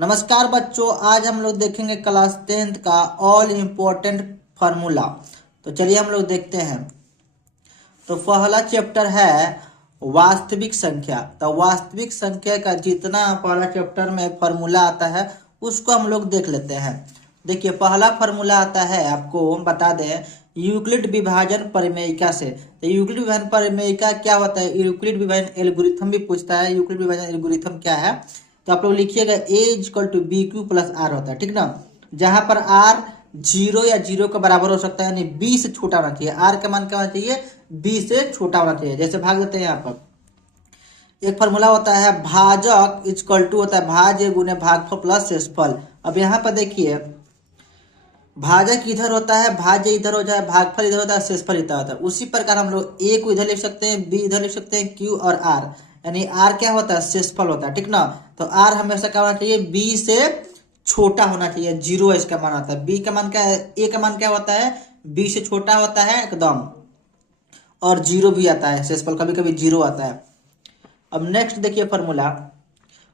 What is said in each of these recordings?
नमस्कार बच्चों, आज हम लोग देखेंगे क्लास 10th का ऑल इम्पोर्टेंट फार्मूला। तो चलिए हम लोग देखते हैं। तो पहला चैप्टर है वास्तविक संख्या। तो वास्तविक संख्या का जितना पहला चैप्टर में फार्मूला आता है उसको हम लोग देख लेते हैं। देखिए, पहला फार्मूला आता है, आपको हम बता दें, यूक्लिड विभाजन परिमेयिका से। तो यूक्लिड विभाजन परिमेयिका क्या होता है? यूक्लिड विभाजन एल्गोरिथम भी पूछता है। यूक्लिड विभाजन एल्गोरिथम क्या है? तो आप लोग लिखिएगा A equal to B Q plus R होता है, ठीक ना। जहां पर आर जीरो या जीरो के बराबर हो सकता है, यानी बी से छोटा होना चाहिए। आर का मान क्या होना चाहिए? बी से छोटा होना चाहिए। जैसे भाग देते हैं, यहाँ पर एक फॉर्मूला होता है भाजक इक्वल टू होता है भाज्य गुने भागफल प्लस शेषफल। अब यहाँ पर देखिए, भाजक इधर होता है, भाज्य इधर हो जाए, भागफल इधर होता है, शेषफल इधर होता है। उसी प्रकार हम लोग ए को इधर लिख सकते हैं, बी इधर लिख सकते हैं, क्यू और आर, यानी आर क्या होता है? शेषफल होता है, ठीक ना। तो आर हमेशा क्या होना चाहिए? बी से छोटा होना चाहिए। जीरो इसका मान होता है। बी का मान क्या है? ए का मान क्या होता है? बी से छोटा होता है एकदम, और जीरो भी आता है। शेषफल कभी कभी जीरो आता है। अब नेक्स्ट देखिए फॉर्मूला,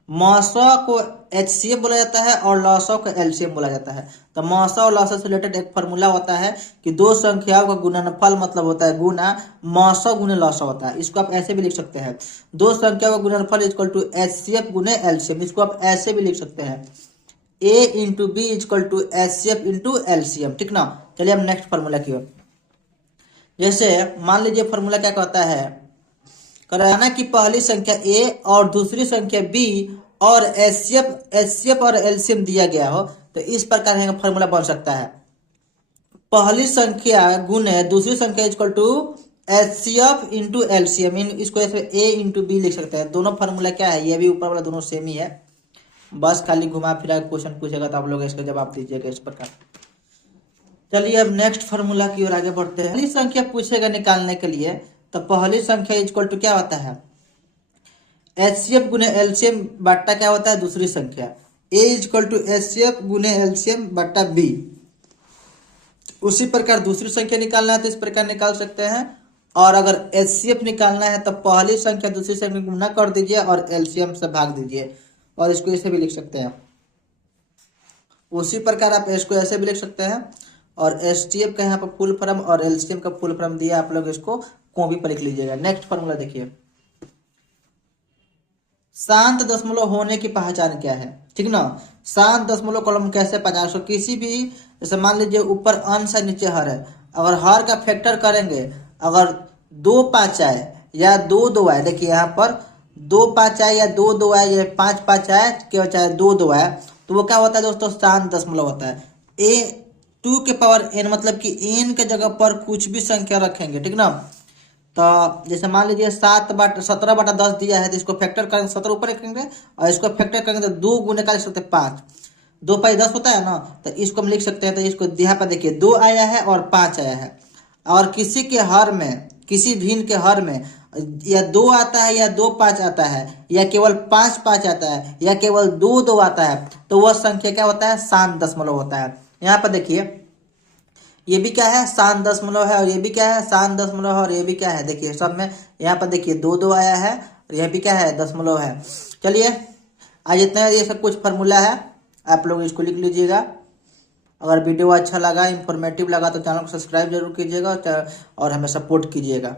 मौसा को एचसीएफ बोला जाता है और लॉसा को एलसीएम बोला जाता है। तो मौसा और लॉसा से रिलेटेड एक फॉर्मूला होता है कि दो संख्याओं का गुणनफल मतलब होता है गुना मौसा गुने लॉसा होता है। इसको आप ऐसे भी लिख सकते हैं, दो संख्याओं का गुणनफल इक्वल टू एचसीएफ गुने एलसीएम। इसको आप ऐसे भी लिख सकते हैं, A into B equal to HCF into LCM, ठीक ना। चलिए हम नेक्स्ट फॉर्मूला की ओर। जैसे मान लीजिए फॉर्मूला क्या कहता है, कराना कि पहली संख्या ए और दूसरी संख्या बी और एचसीएफ और एलसीएम दिया गया हो, तो इस प्रकार का फॉर्मूला बन सकता है। पहली संख्या गुने दूसरी संख्या equal to HCF into LCM. इसको ऐसे ए इंटू बी लिख सकते हैं। दोनों फॉर्मूला क्या है? ये भी ऊपर वाला दोनों सेम ही है, बस खाली घुमा फिरा क्वेश्चन पूछेगा तो आप लोग इसका जवाब दीजिएगा इस प्रकार। चलिए अब नेक्स्ट फार्मूला की ओर आगे बढ़ते हैं। पहली संख्या पूछेगा निकालने के लिए, तो पहली संख्या इक्वल टू क्या होता है? एचसीएफ गुने एलसीएम बट्टा क्या होता है? दूसरी संख्या। ए इक्वल टू एचसीएफ गुने एलसीएम बट्टा बी। उसी प्रकार दूसरी संख्या निकालना है तो इस प्रकार निकाल सकते हैं, और अगर एचसीएफ निकालना है तो पहली संख्या दूसरी संख्या गुना कर दीजिए और एलसीएम से भाग दीजिए, और इसको ऐसे भी लिख सकते हैं। उसी प्रकार आप इसको ऐसे भी लिख सकते हैं, और एचटीएफ का यहाँ पर फुल फॉर्म और एलसीएम का फुल फॉर्म दिया, आप लोग इसको कॉपी पर लिख लीजिएगा। नेक्स्ट फॉर्मूला देखिए, शांत दशमलव होने की पहचान क्या है, ठीक ना। शांत दशमलव को हम कैसे पहचान सकते? किसी भी, जैसे मान लीजिए ऊपर अंश है नीचे हर है, अगर हर का फैक्टर करेंगे, अगर 2 5 आए या 2 2 आए, देखिए यहाँ पर 2 5 आए या 2 2 आए या 5 5 आए क्या चाहे 2 2 आए, तो वो क्या होता है दोस्तों? शांत दशमलव होता है। ए 2 के पावर n, मतलब कि n के जगह पर कुछ भी संख्या रखेंगे, ठीक ना। तो जैसे मान लीजिए 17/10 दिया है, तो इसको फैक्टर करेंगे, 17 ऊपर रखेंगे और इसको फैक्टर करेंगे तो 2 गुने का लिख सकते हैं 5, 2 5 10 होता है ना। तो इसको हम लिख सकते हैं, तो इसको यहाँ पर देखिए 2 आया है और 5 आया है, और किसी के हर में, किसी भिन्न के हर में या 2 आता है या 2 5 आता है या केवल 5 5 आता है या केवल 2 2 आता है, तो वह संख्या क्या होता है? शांत दशमलव होता है। यहाँ पर देखिए, ये भी क्या है? शांत दशमलव है, और ये भी क्या है? शांत दशमलव है, और ये भी क्या है? देखिए सब में यहाँ पर देखिए 2 2 आया है, और यह भी क्या है? दशमलव है। चलिए आज इतना, ये सब कुछ फार्मूला है, आप लोग इसको लिख लीजिएगा। अगर वीडियो अच्छा लगा, इंफॉर्मेटिव लगा, तो चैनल को सब्सक्राइब जरूर कीजिएगा और हमें सपोर्ट कीजिएगा।